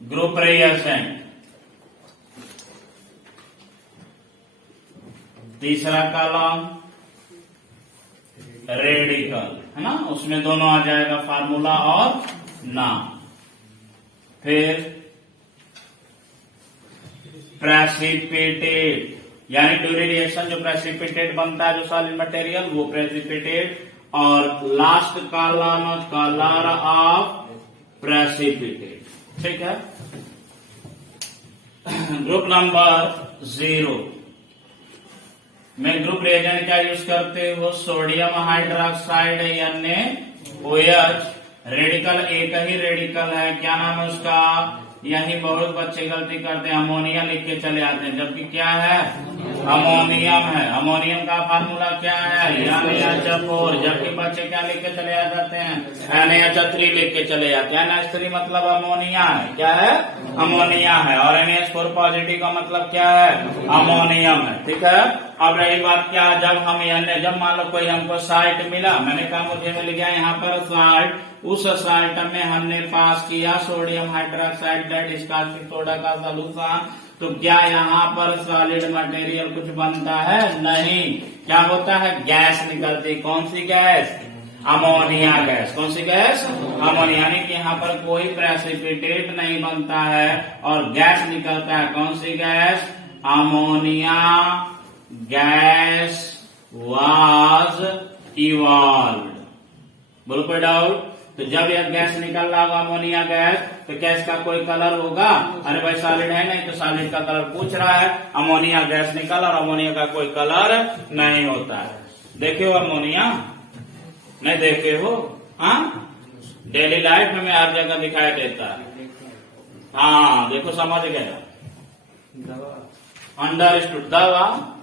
ग्रुप रिएक्शन, तीसरा कॉलम रेडिकल, है ना? उसमें दोनों आ जाएगा, फार्मूला और नाम। फिर प्रेसिपिटेट, यानी ड्यूरिंग रिएक्शन जो प्रेसिपिटेट बनता है, जो सॉलिड मटेरियल, वो प्रेसिपिटेट। और last column colour of precipitate. ठीक है। ग्रुप नंबर 0 में ग्रुप रिएजेंट क्या यूज करते हो? Sodium hydroxide NaOH। रेडिकल एक ही रेडिकल है, क्या नाम है उसका? यही बहुत बच्चे गलती करते हैं, अमोनिया लिख के चले आते हैं, जबकि क्या है? अमोनियम है। अमोनियम का फार्मूला क्या है? NaHO4। जबकि बच्चे क्या लिख के चले आ जाते हैं? NaHO3 लिख के चले जाते हैं। NH3 मतलब अमोनिया है, क्या है? अमोनिया है। और NH4 पॉजिटिव का मतलब क्या है? अमोनियम है। ठीक है। अब रही बात क्या, जब हम जब मान लो कोई हमको साल्ट मिला, मैंने कहा मुझे मिल गया यहाँ पर साल्ट, उस साल्ट में हमने पास किया sodium hydroxide that is caustic soda का सॉल्यूशन, तो क्या यहाँ पर सॉलिड मटेरियल कुछ बनता है? नहीं। क्या होता है? गैस निकलती। कौन सी गैस? Ammonia gas. कौन सी गैस? अमोनिया। यानी कि यहाँ पर कोई प्रेसिपिटेट नहीं बनता है और गैस निकलता है। कौन सी gas? Ammonia gas was evolved. बोलो कोई डाउट? तो तो जब यह गैस निकल रहा होगा अमोनिया गैस, तो गैस का कोई कलर होगा? अरे भाई सॉलिड है नहीं, तो सॉलिड का कलर पूछ रहा है। अमोनिया गैस निकल और अमोनिया का कोई कलर नहीं होता है। देखे हो अमोनिया? नहीं देखे हो? हाँ, डेली लाइफ में हर जगह दिखाई देता है। हाँ देखो, समझ गया। अंडरस्टूड। दवा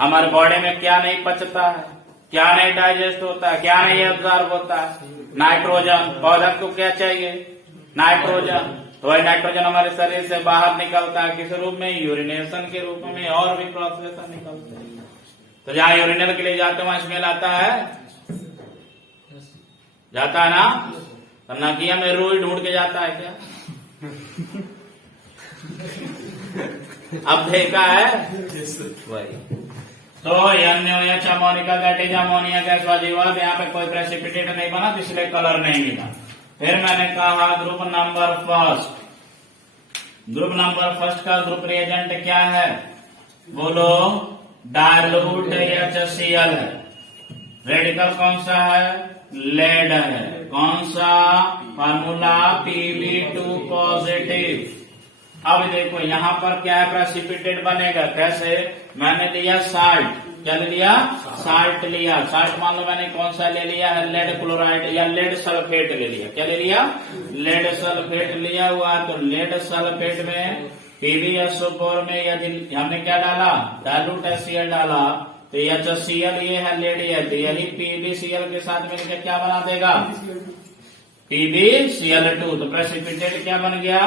हमारे बॉडी में क्या नहीं पचता है, क्या नहीं डाइजेस्ट होता है, क्या नहीं एब्जॉर्ब होता है? नाइट्रोजन। पौधा को क्या चाहिए? नाइट्रोजन। तो वही नाइट्रोजन हमारे शरीर से बाहर निकलता है, किस रूप में? यूरिनेशन के रूप में, और भी प्रोसेस निकलते हैं। तो जहाँ यूरिनल के लिए जाते हैं वहां स्मेल आता है, जाता है ना? तो नकिया में रोज ढूंढ के जाता है क्या? अब देखा है वही। तो NaOH अमोनिका that is ammonia gas was used. यहाँ पे कोई प्रेसिपिटेट नहीं बना, तो इसलिए कलर नहीं मिला। फिर मैंने कहा group number first. Group number first का ग्रुप रिएजेंट क्या है? बोलो। डायलूट HCl है। रेडिकल कौन सा है? लेड है। कौन सा? Formula Pb2 positive. अब देखो यहाँ पर क्या है? प्रेसिपिटेट बनेगा। कैसे? मैंने लिया साल्ट। क्या ले लिया? साल्ट लिया। साल्ट मान लो मैंने कौन सा ले लिया है? लेड क्लोराइड या लेड सल्फेट ले लिया। क्या ले लिया? लेड सल्फेट लिया हुआ। तो लेड सल्फेट में PbSO4 में यदि हमने क्या डाला? डायलूट HCl डाला, तो HCl ये है, लेड है, तो यही PbCl के साथ मिलकर क्या बना देगा? PbCl2। तो प्रेसिपिटेट क्या बन गया?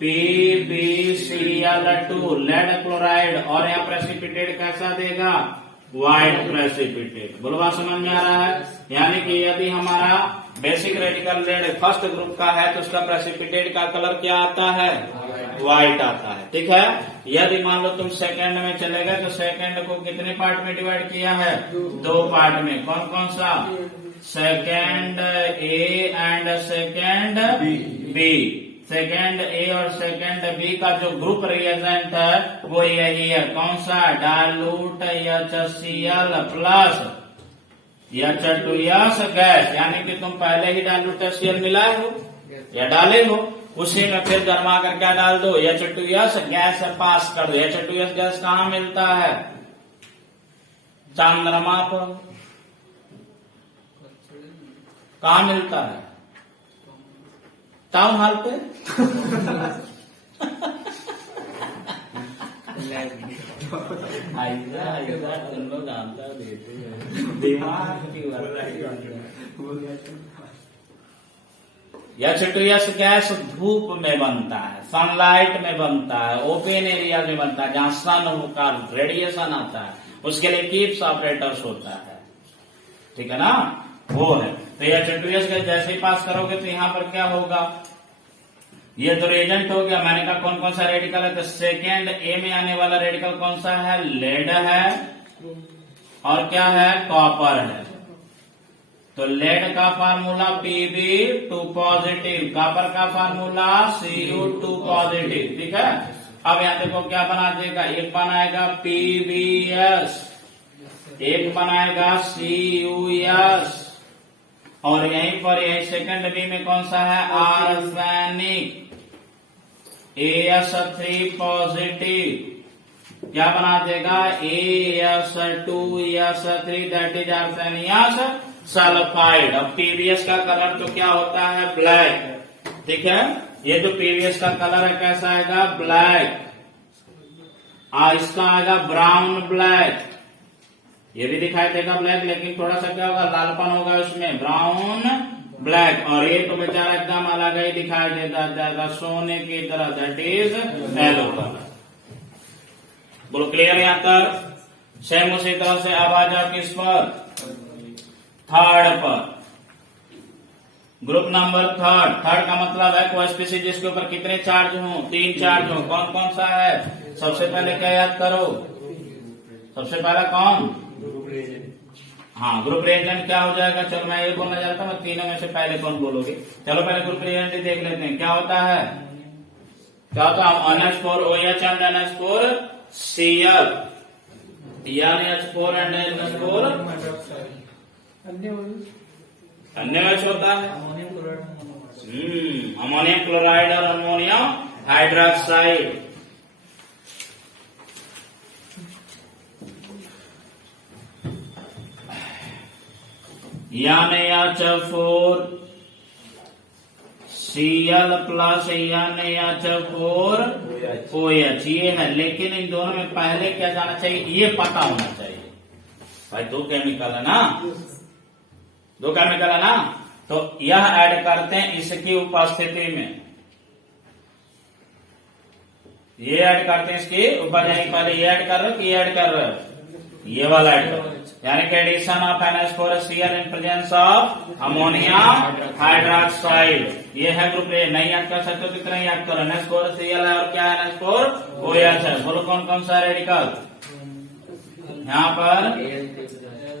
PbCl2 lead chloride. और यहाँ प्रेसिपिटेट कैसा देगा? White precipitate. बोलो बात समझ में आ रहा है? यानी कि यदि हमारा basic radical lead first group का है, तो उसका प्रेसिपिटेट का कलर क्या आता है? व्हाइट आता है। ठीक है। यदि मान लो तुम सेकंड में चले गए, तो सेकंड को कितने पार्ट में डिवाइड किया है? 2 पार्ट में। कौन कौन सा? Second A and second B। Second A और सेकेंड बी का जो ग्रुप रिएजेंट है वो यही है। कौन सा? Dilute HCl plus H2S gas. यानी कि तुम पहले ही डायलूट HCl मिलाए हो या डाले हो, उसी में फिर गर्मा कर क्या डाल दो? H2S गैस पास कर दो। H2S गैस कहाँ मिलता है? चंद्रमा पर। कहाँ मिलता है? टाउन हॉल पे। तुम लोग आंसर देते हैं, दिमाग की H2S गैस धूप में बनता है, सनलाइट में बनता है, ओपन एरिया में बनता है, जहां सन का रेडिएशन आता है, उसके लिए कीप्स ऑपरेटर्स होता है। ठीक है ना? वो है। तो H2S गैस जैसे ही पास करोगे तो यहाँ पर क्या होगा? ये तो रिएजेंट हो गया। मैंने कहा कौन कौन सा रेडिकल है? तो सेकेंड ए में आने वाला रेडिकल कौन सा है? लेड है। और क्या है? कॉपर है। तो लेड का फार्मूला Pb2 पॉजिटिव, कॉपर का फार्मूला Cu2 पॉजिटिव। ठीक है। अब यहाँ देखो क्या बना देगा? एक बनाएगा PbS, एक बनाएगा CuS, और यहीं पर यही सेकंड बी में कौन सा है? Arsenic, AS3 positive. क्या बना देगा? AS2S3 that is arsenious sulphide. अब PbS का कलर तो क्या होता है? ब्लैक। ठीक है। ये जो PbS का कलर है कैसा आएगा? ब्लैक। इसका आएगा ब्राउन ब्लैक। ये भी दिखाई देगा ब्लैक, लेकिन थोड़ा सा क्या होगा? लालपन होगा उसमें, ब्राउन ब्लैक। और ये तो बेचारा एकदम अलग ही दिखाई देता, सोने की तरह, दैट इज येलो कलर। बोलो क्लियर? यहाँ तक सेम उसी तरह से अब आ जाओ किस पर? थर्ड पर। Group number third. थर्ड का मतलब है कोई स्पीशीज जिसके ऊपर कितने चार्ज हो? 3 चार्ज हो। कौन कौन सा है? सबसे पहले क्या याद करो? सबसे पहला कौन? हाँ, ग्रुप रिएजेंट क्या हो जाएगा? चलो मैं ये बोलना चाहता हूँ, तीनों में से पहले कौन बोलोगे? चलो पहले ग्रुप रिएजेंट ही देख लेते हैं। क्या होता है? क्या होता है? NH4OH and NH4Cl, NH4 and NH4 NaOH होता है। अमोनियम क्लोराइड और ammonium hydroxide. NaOH4 Cl plus NaOH4 OH ये है, लेकिन इन दोनों में पहले क्या जाना चाहिए, ये पता होना चाहिए भाई। दो केमिकल है ना, दो केमिकल है ना, तो यह ऐड करते हैं इसकी उपस्थिति में, ये ऐड करते हैं इसकी उपस्थिति। पहले ये ऐड कर रहे हो कि ये ऐड कर रहे हो, ये वाला ऐड कर रहे हो, यानी कि addition of NH4Cl in presence of ammonium hydroxide. ये है ग्रुप ए। नहीं याद कर सकते तो कितना याद करो, NH4Cl है और क्या है NH4OH है। बोलो कौन कौन सा रेडिकल, यहाँ पर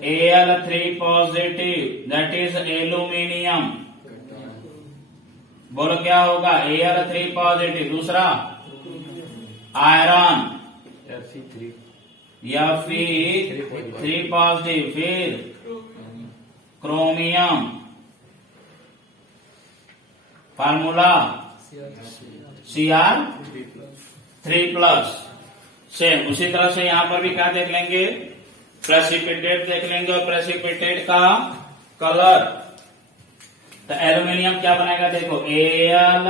Al3 positive that is aluminium. बोलो क्या होगा, Al3 पॉजिटिव। दूसरा आयरन Fe3 पॉजिटिव, फिर क्रोमियम, फार्मूला Cr3+। सेम उसी तरह से यहां पर भी क्या देख लेंगे, प्रेसिपिटेट देख लेंगे, और प्रेसिपिटेट का कलर। तो एल्यूमिनियम क्या बनाएगा, देखो Al,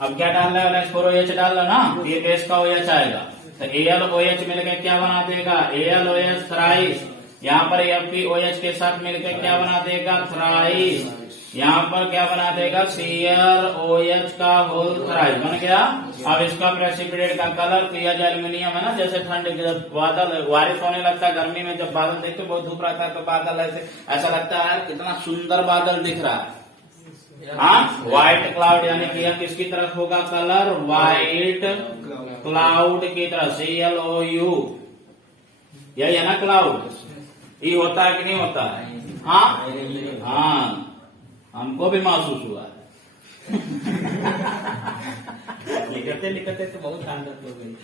अब क्या डाल रहा है, NH4OH डाल रहा ना, ये बेस का OH आएगा। तो AlOH मिलकर क्या बना देगा, AlOH थ्राइस। यहाँ पर FeOH के साथ मिलकर क्या बना देगा, थ्राइस। यहाँ पर क्या बना देगा, ClOH का होल थ्राइस बन गया। अब इसका प्रेसिपिटेट का कलर किया जाए एल्यूमिनियम है ना, जैसे ठंड जब बादल बारिश होने लगता है, गर्मी में जब बादल देखते बहुत धूप रहता है तो बादल ऐसा लगता है कितना सुंदर बादल दिख रहा है। हाँ, व्हाइट क्लाउड, यानी कि यह किसकी तरफ होगा कलर, व्हाइट क्लाउड की तरह। ClOU यही है ना क्लाउड, ये होता है कि नहीं होता है। हाँ हाँ, हमको भी महसूस हुआ है। लिखते लिखते तो बहुत आदत हो गई।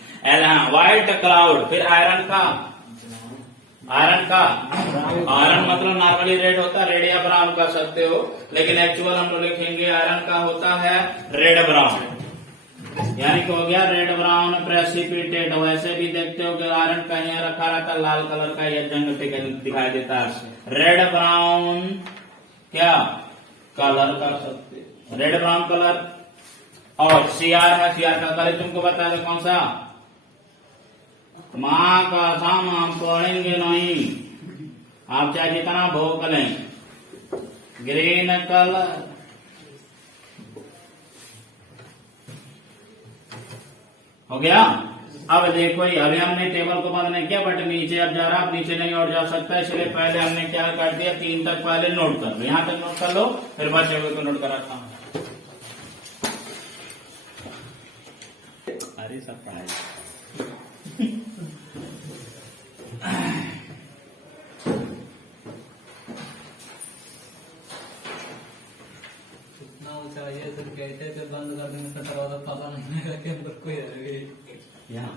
White cloud. फिर आयरन का, आयरन मतलब नॉर्मली रेड होता है, रेड या ब्राउन कर सकते हो, लेकिन एक्चुअल हम लोग लिखेंगे आयरन का होता है रेड ब्राउन, यानी कि हो गया रेड ब्राउन प्रेसिपिटेट। वैसे भी देखते हो कि आयरन का यहाँ रखा रहता है लाल कलर का, यह जंग पे दिखाई देता है। रेड ब्राउन क्या कलर कर सकते, रेड ब्राउन कलर। और Cr है, Cr का कलर तुमको बता दो कौन सा, माँ का साम हम पढ़ेंगे नहीं, आप चाहे जितना भोग लें। ग्रीन कलर, हो गया। अब देखो अभी हमने टेबल को बंद नहीं किया, बट नीचे अब जा रहा, अब नीचे नहीं और जा सकता, इसलिए पहले हमने क्या कर दिया, 3 तक पहले नोट कर लो, यहाँ तक नोट कर लो, फिर बचे हुए को नोट कराता हूँ। अरे सब पढ़ाई चाहिए तो कहते थे बंद कर देने का दरवाजा, पता नहीं लगा के अंदर कोई रह गई। यहाँ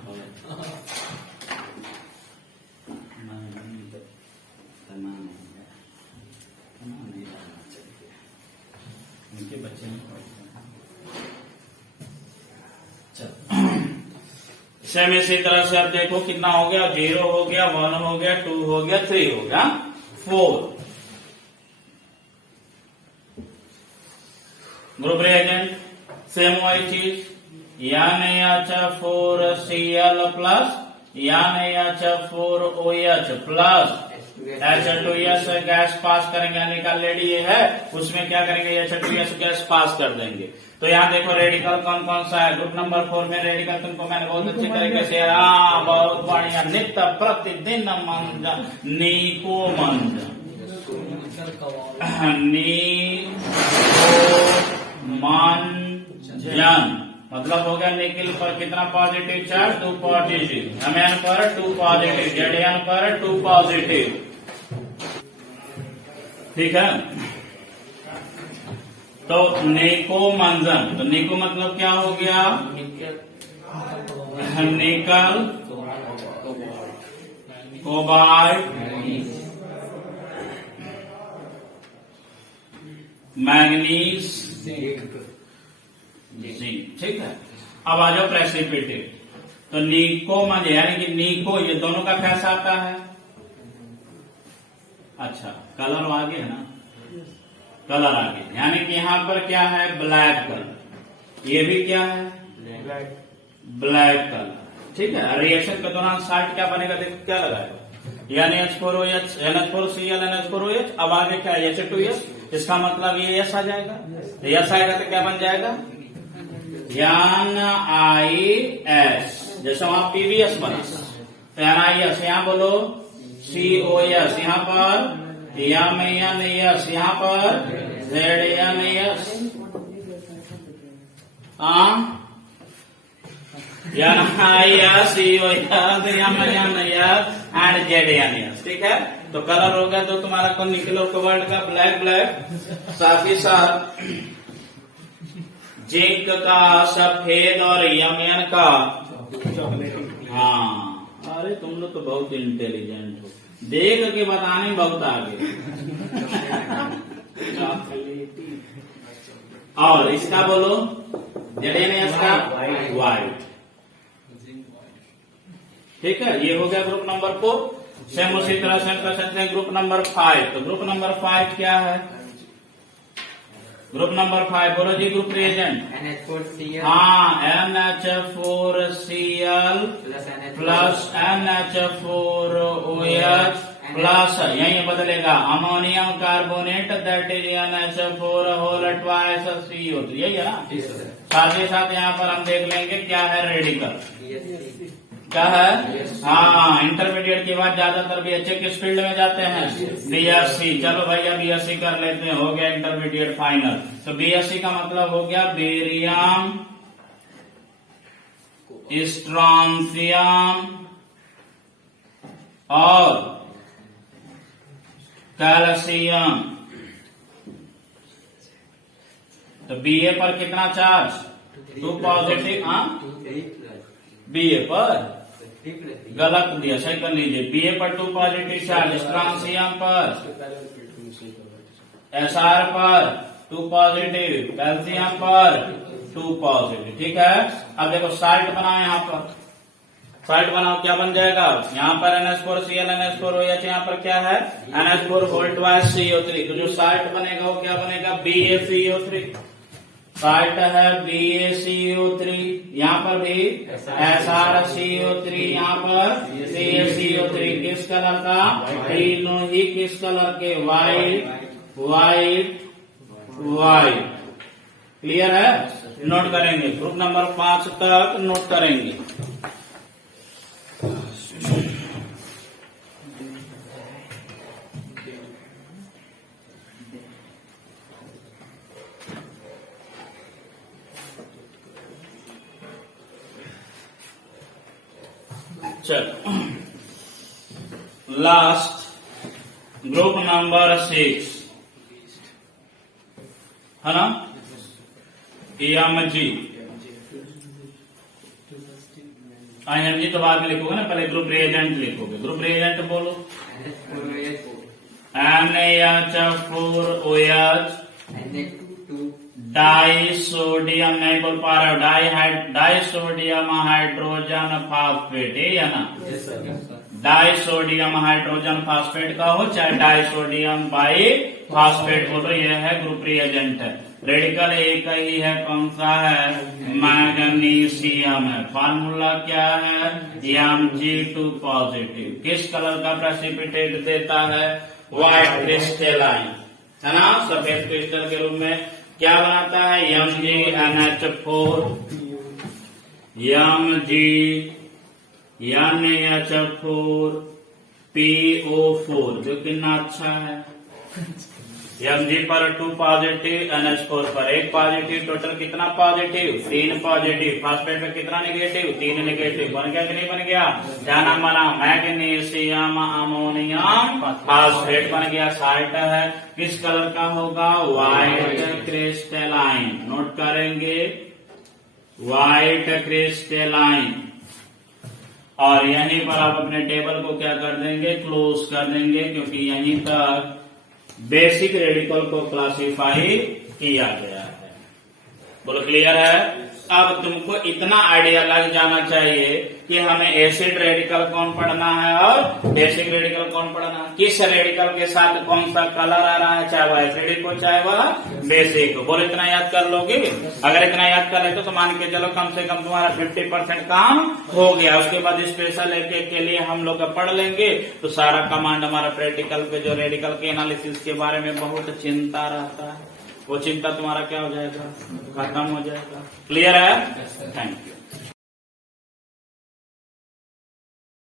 उनके बच्चे नहीं पढ़ते। सेम इसी तरह से अब देखो कितना हो गया, 0 हो गया, 1 हो गया, 2 हो गया, 3 हो गया, 4। ग्रुप रिएजेंट सेम वही चीज, NaOH4Cl plus NaOH4OH plus H2S gas pass करेंगे, यानी का लेडी ये है उसमें क्या करेंगे, H2S गैस पास कर देंगे। तो यहाँ देखो रेडिकल कौन कौन सा है, ग्रुप नंबर 4 में रेडिकल तुमको मैंने बहुत अच्छी तरीके से, बहुत बढ़िया, नित्य प्रतिदिन मंजन, नीको मंजन, नीकोमंजन मतलब हो गया निकिल पर कितना पॉजिटिव चार्ज, 2 पॉजिटिव, Mn पर 2 पॉजिटिव, Zn पर 2 पॉजिटिव। ठीक है, तो निकोमंजन, तो निको मतलब क्या हो गया, nickel cobalt manganese zinc zinc. ठीक है, अब आ जाओ प्रेसिपिटेट। तो नीको में यानी कि नीको, ये दोनों का कैसा आता है? अच्छा, कलर आगे है ना, कलर आगे, यानी कि यहाँ पर क्या है? Black colour. ये भी क्या है? Black colour. ठीक है, रिएक्शन के दौरान साल्ट क्या बनेगा? देखो क्या लगाएगा, NH4OH, NH4Cl, NH4OH। अब आगे क्या है? H2S। इसका मतलब ये S आ जाएगा, तो S आएगा तो क्या बन जाएगा? NiS। जैसे वहां PBS बना, तो NiS यहाँ बोलो, COS यहाँ पर, MnS यहाँ पर, ZnS। NiS, COS, MnS and ZnS। ठीक है, तो कलर हो गया तो तुम्हारा कौन निकलो कोबाल्ट का? Black black. साथ ही साथ जिंक का सफेद और यमन का हाँ। अरे तुम लोग तो बहुत इंटेलिजेंट हो, देख के बताने बहुत आगे। और इसका बोलो, ZnS का व्हाइट। ठीक है, ये हो गया ग्रुप नंबर 4। सेम उसी तरह से कर सकते हैं ग्रुप नंबर 5। तो ग्रुप नंबर 5 क्या है? ग्रुप नंबर 5 बोलो जी, ग्रुप रिएजेंट। NH4Cl हाँ, NH4Cl प्लस NH4OH प्लस, यही बदलेगा, ammonium carbonate, that is NH4 whole twice CO। यही है ना। साथ ही साथ यहाँ पर हम देख लेंगे क्या है रेडिकल, क्या है? हाँ, इंटरमीडिएट के बाद ज्यादातर BHA किस फील्ड में जाते हैं? BSc। चलो भैया BSc कर लेते हैं, हो गया इंटरमीडिएट फाइनल। तो BSc का मतलब हो गया बेरियम, स्ट्रॉन्सियम और कैल्शियम। तो BA पर कितना चार्ज? 2 पॉजिटिव। हाँ, BA पर गलत दिया, सही कर लीजिए। BA पर 2 पॉजिटिव चार्ज, स्ट्रॉन्सियम पर, SR पर 2 पॉजिटिव, कैल्शियम पर 2 पॉजिटिव। ठीक है, अब देखो साल्ट बनाओ, यहाँ पर साल्ट बनाओ, क्या बन जाएगा? यहाँ पर NH4Cl, NH4OH, यहाँ पर क्या है? NH4 whole twice CO3। तो जो साल्ट बनेगा वो क्या बनेगा? BaCO3। साल्ट है BaCO3, यहाँ पर भी SrCO3, यहाँ पर CaCO3। किस कलर का? तीनों ही किस कलर के? White white white. क्लियर है? नोट करेंगे, ग्रुप नंबर 5 तक नोट करेंगे। चलो, लास्ट ग्रुप नंबर 6 है ना, EMG। IMG तो बाद में लिखोगे ना, पहले ग्रुप रिएजेंट लिखोगे। ग्रुप रिएजेंट बोलो, NaCl4OH डाई सोडियम, नहीं बोल पा रहा हूँ, डाई सोडियम हाइड्रोजन फास्फेट, है ना। डाई सोडियम हाइड्रोजन फास्फेट का हो, चाहे डाई सोडियम बाई फास्फेट बोलो, यह है ग्रुप रिएजेंट है। रेडिकल एक ही है, कौन सा है? मैग्नीशियम है। फार्मूला क्या है? Mg2 positive. किस कलर का प्रेसिपिटेट देता है? व्हाइट क्रिस्टलाइन, है ना, सफेद क्रिस्टल के रूप में क्या बनाता है? MgNH4, NH4 PO4, जो कितना अच्छा है। Mg पर 2 पॉजिटिव, NH4 पर 1 पॉजिटिव, टोटल कितना पॉजिटिव? 3 पॉजिटिव। फास्फेट पे कितना नेगेटिव? 3 नेगेटिव। बन गया कि नहीं बन गया? क्या नाम बना? मैग्नीशियम अमोनियम फास्फेट बन गया। साल्ट है, किस कलर का होगा? White crystalline. नोट करेंगे, व्हाइट क्रिस्टलाइन। और यहीं पर आप अपने टेबल को क्या कर देंगे? क्लोज कर देंगे, क्योंकि यहीं तक बेसिक रेडिकल को क्लासिफाई किया गया है। बोलो क्लियर है। अब तुमको इतना आइडिया लग जाना चाहिए कि हमें एसिड रेडिकल कौन पढ़ना है और बेसिक रेडिकल कौन पढ़ना है, किस रेडिकल के साथ कौन सा कलर आ रहा है, चाहे वह एसिडिक हो चाहे वह बेसिक हो। बोलो इतना याद कर लोगे। अगर इतना याद कर लेते तो मान के चलो कम से कम तुम्हारा 50% काम हो गया। उसके बाद स्पेशल एक के लिए हम लोग पढ़ लेंगे तो सारा कमांड हमारा प्रैक्टिकल पे जो रेडिकल के एनालिसिस के बारे में बहुत चिंता रहता है, वो चिंता तुम्हारा क्या हो जाएगा, खत्म हो जाएगा। क्लियर है। Thank you.